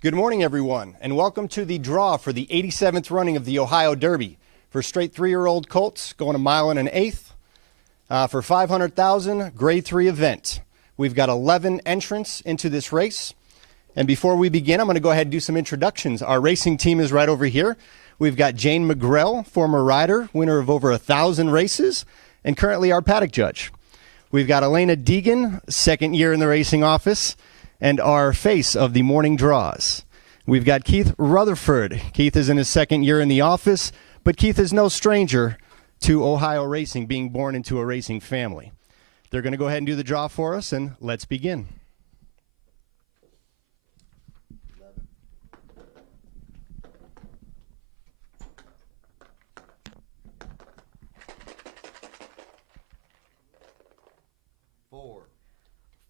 Good morning, everyone, and welcome to the draw for the 87th running of the Ohio Derby. For straight 3-year-old colts, going a mile and an eighth. For $500,000, grade 3 event. We've got 11 entrants into this race. And before we begin, I'm going to go ahead and do some introductions. Our racing team is right over here. We've got Jane McGrell, former rider, winner of over 1,000 races, and currently our paddock judge. We've got Elena Deegan, second year in the racing office, and our face of the morning draws. We've got Keith Rutherford. Keith is in his second year in the office, but Keith is no stranger to Ohio racing, being born into a racing family. They're going to go ahead and do the draw for us, and let's begin.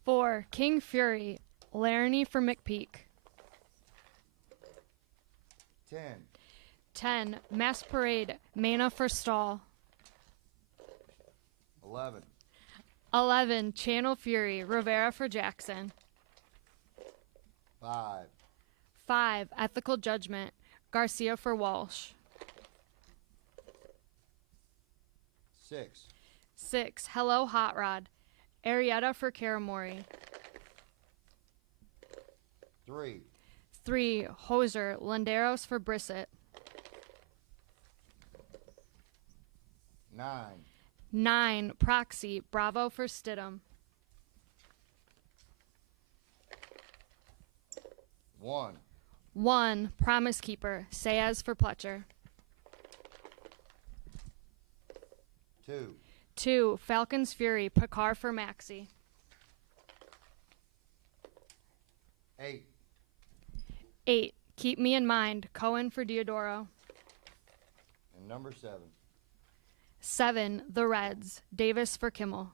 Four, King Fury, Laramie for McPeak. 10, Mass Parade, Mana for Stall. 11, Channel Fury, Rivera for Jackson. 5, Ethical Judgment, Garcia for Walsh. 6, Hello Hot Rod, Arietta for Karamori. 3, Hoser, Landeros for Brissett. 9, Proxy, Bravo for Stidham. 1, Promise Keeper, Sayaz for Pletcher. 2, Falcons Fury, Picard for Maxey. 8, Keep Me in Mind, Cohen for Diodoro. And number 7, The Reds, Davis for Kimmel.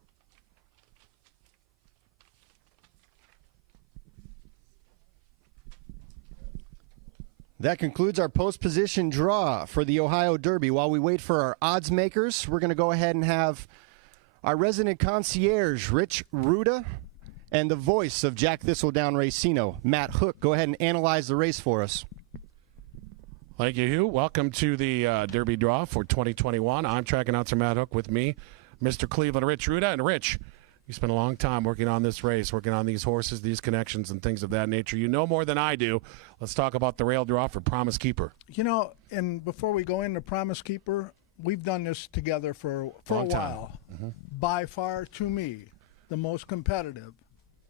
That concludes our post-position draw for the Ohio Derby. While we wait for our odds makers, we're going to go ahead and have our resident concierge, Rich Ruda, and the voice of Jack Thistledown Racino, Matt Hook, go ahead and analyze the race for us. Thank you, Hugh. Welcome to the Derby draw for 2021. I'm track announcer Matt Hook, with me, Mr. Cleveland, Rich Ruda. And Rich, you spent a long time working on this race, working on these horses, these connections, and things of that nature. You know more than I do. Let's talk about the rail draw for Promise Keeper. You know, and before we go into Promise Keeper, we've done this together for a while. Mm-hmm. By far, to me, the most competitive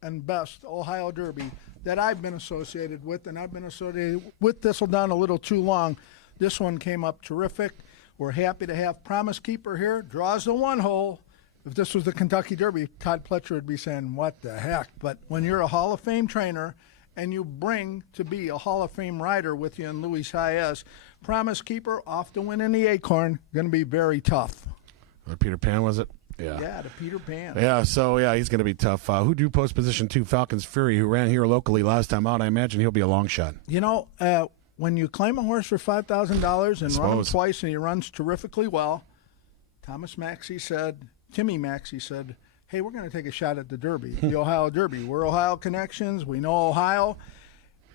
and best Ohio Derby that I've been associated with, and I've been associated with Thistledown a little too long. This one came up terrific. We're happy to have Promise Keeper here. Draws the one hole. If this was the Kentucky Derby, Todd Pletcher would be saying, what the heck? But when you're a Hall of Fame trainer and you bring to be a Hall of Fame rider with you in Luis Hayes, Promise Keeper off to win in the Acorn, going to be very tough. Or Peter Pan, was it? Yeah, the Peter Pan. Yeah, so, he's going to be tough. Who drew post position 2? Falcons Fury, who ran here locally last time out. I imagine he'll be a long shot. You know, when you claim a horse for $5,000 and run him twice and he runs terrifically well, Timmy Maxey said, hey, we're going to take a shot at the Derby, the Ohio Derby. We're Ohio connections. We know Ohio.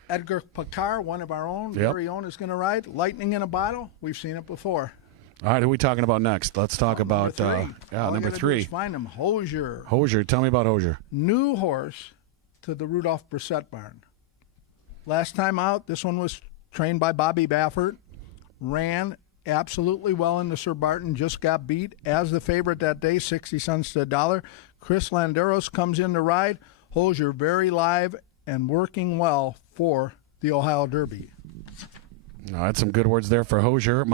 Edgar Picard, one of our own, very own, is going to ride. Lightning in a bottle. We've seen it before. All right, who are we talking about next? Let's talk about number 3. Find him, Hoser. Hoser, tell me about Hoser. New horse to the Rudolph Brissett barn. Last time out, this one was trained by Bobby Baffert. Ran absolutely well in the Sir Barton. Just got beat as the favorite that day, 60 cents to $1. Chris Landeros comes in to ride. Hoser very live and working well for the Ohio Derby. That's some good words there for Hoser.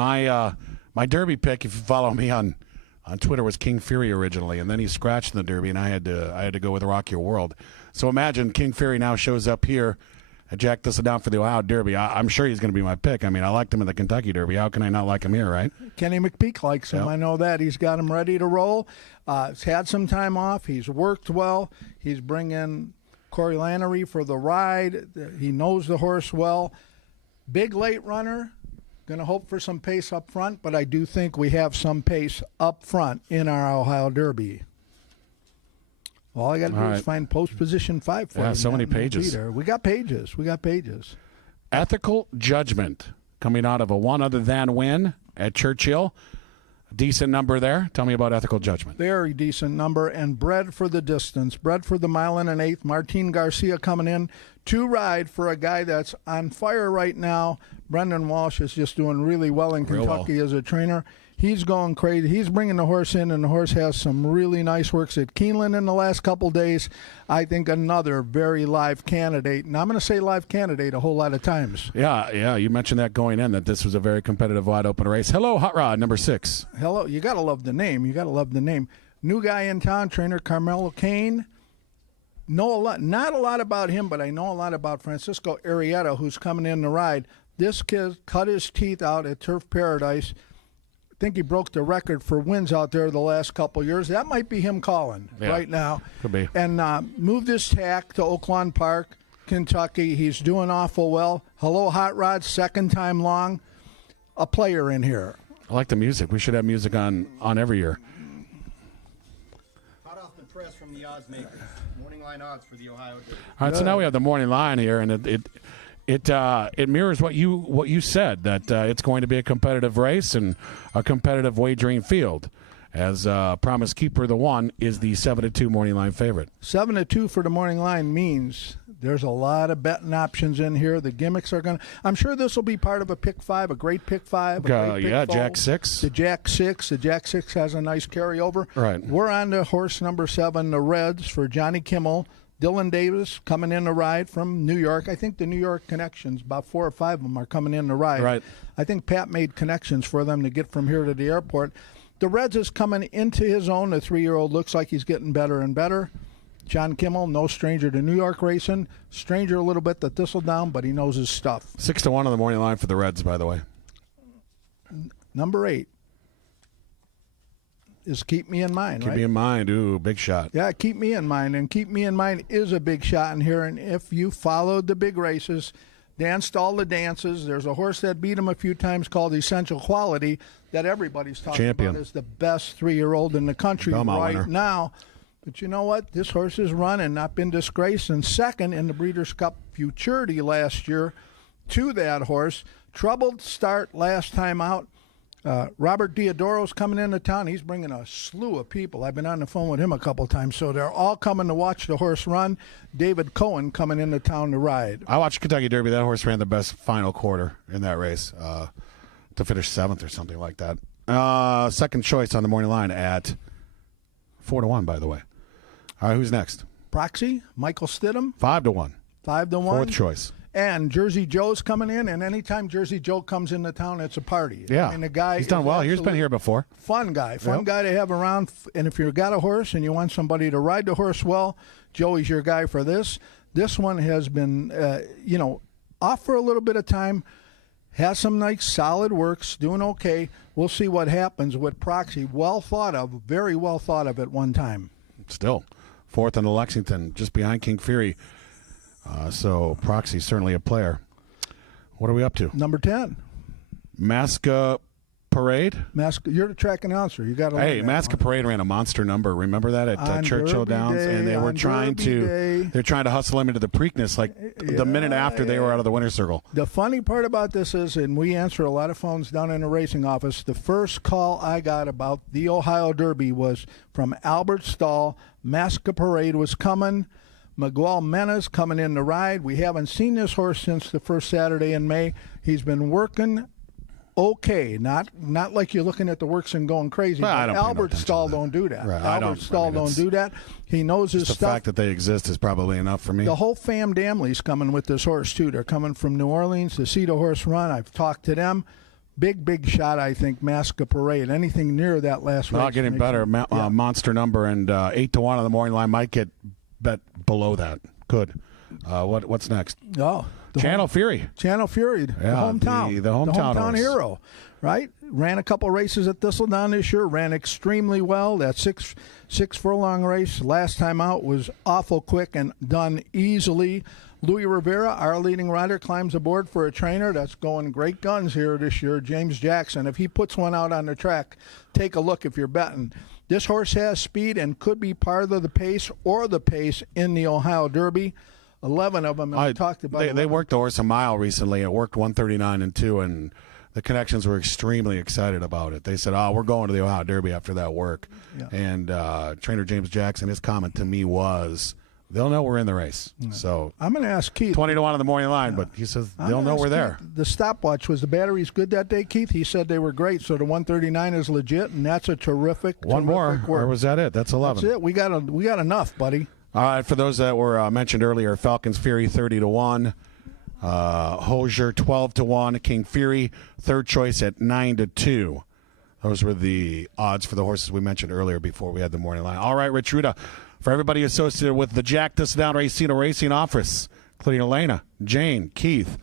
My Derby pick, if you follow me on Twitter, was King Fury originally, and then he scratched in the Derby, and I had to go with Rock Your World. So imagine King Fury now shows up here at Jack Thistledown for the Ohio Derby. I'm sure he's going to be my pick. I mean, I liked him in the Kentucky Derby. How can I not like him here, right? Kenny McPeak likes him. Yep. I know that. He's got him ready to roll. He's had some time off. He's worked well. He's bringing Corey Lannery for the ride. He knows the horse well. Big late runner. Going to hope for some pace up front, but I do think we have some pace up front in our Ohio Derby. All I got to do is find post position 5 for you. Yeah, so many pages. We got pages. Ethical Judgment, coming out of a one other than win at Churchill. Decent number there. Tell me about Ethical Judgment. Very decent number, and bred for the distance, bred for the mile and an eighth. Martin Garcia coming in to ride for a guy that's on fire right now. Brendan Walsh is just doing really well in Kentucky as a trainer. He's going crazy. He's bringing the horse in, and the horse has some really nice works at Keeneland in the last couple days. I think another very live candidate, and I'm going to say live candidate a whole lot of times. Yeah. You mentioned that going in, that this was a very competitive, wide-open race. Hello, Hot Rod, number 6. Hello. You got to love the name. New guy in town, trainer Carmelo Kane. Know a lot, not a lot about him, but I know a lot about Francisco Arrieta, who's coming in to ride. This kid cut his teeth out at Turf Paradise. I think he broke the record for wins out there the last couple of years. That might be him calling right now. Could be. And moved his tack to Oaklawn Park, Kentucky. He's doing awful well. Hello, Hot Rod, second time long. A player in here. I like the music. We should have music on every year. Hot off the press from the odds makers. Morning line odds for the Ohio Derby. All right, so now we have the morning line here, and it mirrors what you said, that it's going to be a competitive race and a competitive wagering field, as Promise Keeper the one is the 7-2 morning line favorite. 7-2 for the morning line means there's a lot of betting options in here. The gimmicks are going to, I'm sure this will be part of a pick 5, a great pick 5. Jack 6. The Jack 6. The Jack 6 has a nice carryover. Right. We're on to horse number 7, the Reds, for Johnny Kimmel. Dylan Davis coming in to ride from New York. I think the New York connections, about 4 or 5 of them are coming in to ride. Right. I think Pat made connections for them to get from here to the airport. The Reds is coming into his own. The 3-year-old looks like he's getting better and better. John Kimmel, no stranger to New York racing. Stranger a little bit to Thistledown, but he knows his stuff. 6-1 on the morning line for the Reds, by the way. Number 8 is Keep Me in Mind, right? Keep Me in Mind. Ooh, big shot. Yeah, Keep Me in Mind. And Keep Me in Mind is a big shot in here. And if you followed the big races, danced all the dances, there's a horse that beat him a few times called Essential Quality that everybody's talking about as the best 3-year-old in the country right now. But you know what? This horse has run and not been disgraced. And second in the Breeders' Cup Futurity last year to that horse. Troubled start last time out. Robert Diodoro's coming into town. He's bringing a slew of people. I've been on the phone with him a couple times, so they're all coming to watch the horse run. David Cohen coming into town to ride. I watched Kentucky Derby. That horse ran the best final quarter in that race to finish 7th or something like that. Second choice on the morning line at 4-1, by the way. All right, who's next? Proxy, Michael Stidham. 5-1. 5-1. Fourth choice. And Jersey Joe's coming in, and anytime Jersey Joe comes into town, it's a party. Yeah, I mean, the guy he's done well. He's been here before. Fun guy to have around. And if you've got a horse and you want somebody to ride the horse well, Joey's your guy for this. This one has been, off for a little bit of time. Has some nice solid works, doing okay. We'll see what happens with Proxy. Well thought of, very well thought of at one time. Still, 4th in the Lexington, just behind King Fury. So Proxy certainly a player. What are we up to? Number 10. Masca Parade. You're the track announcer. You got to. Hey, Masca Parade ran a monster number. Remember that at Churchill Downs, and they were trying to hustle him into the Preakness the minute after they were out of the winner's circle. The funny part about this is, and we answer a lot of phones down in the racing office. The first call I got about the Ohio Derby was from Albert Stahl. Masca Parade was coming. Miguel Mena's coming in to ride. We haven't seen this horse since the first Saturday in May. He's been working okay, not like you're looking at the works and going crazy. Well, but Albert Stahl don't do that. Right. Albert Stahl don't do that. He knows his stuff. The fact that they exist is probably enough for me. The whole fam Damley's coming with this horse too. They're coming from New Orleans to see the horse run. I've talked to them. Big shot, I think, Masca Parade. Anything near that last race. Not getting better. Monster number, and 8-1 on the morning line might get bet below that. Could. What's next? Oh, Channel Fury. Channel Fury, the hometown. The hometown hero, right? Ran a couple races at Thistledown this year. Ran extremely well. That six furlong race last time out was awful quick and done easily. Louis Rivera, our leading rider, climbs aboard for a trainer that's going great guns here this year, James Jackson. If he puts one out on the track, take a look if you're betting. This horse has speed and could be part of the pace or the pace in the Ohio Derby. 11 of them, and we talked about They 11. worked the horse a mile recently. It worked 139 and 2, and the connections were extremely excited about it. They said, "Oh, we're going to the Ohio Derby after that work." Yeah. And trainer James Jackson, his comment to me was, "They'll know we're in the race." So I'm going to ask Keith. 20 to 1 on the morning line, but he says I'm they'll gonna know ask we're there. Keith, the stopwatch, was the batteries good that day, Keith? He said they were great, so the 139 is legit, and that's a terrific. One more, terrific work. or was that it? That's 11. That's it. We got enough, buddy. All right, for those that were mentioned earlier, Falcons Fury 30 to 1, Hosier 12 to 1, King Fury third choice at 9 to 2. Those were the odds for the horses we mentioned earlier before we had the morning line. All right, Rich Ruda, for everybody associated with the Jack Thistledown Racing Office, including Elena, Jane, Keith,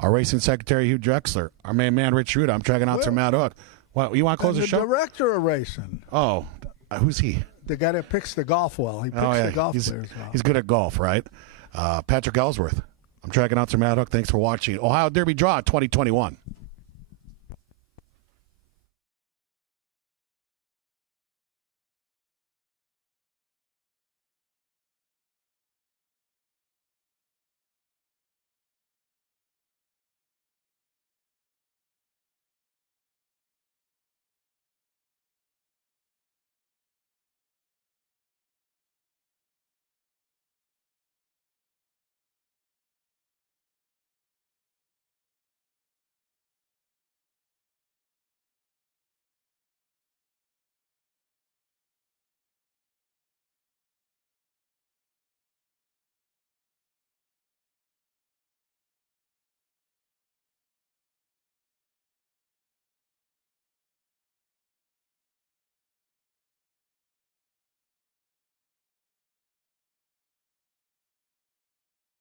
our racing secretary Hugh Drexler, our main man Rich Ruda. I'm track announcer Matt Hook. What, you want to close And the show? The director of racing. Oh, who's he? The guy that picks the golf well. He picks the golf he's, players well. he's good at golf, right? Patrick Ellsworth. I'm track announcer Matt Hook. Thanks for watching Ohio Derby Draw 2021.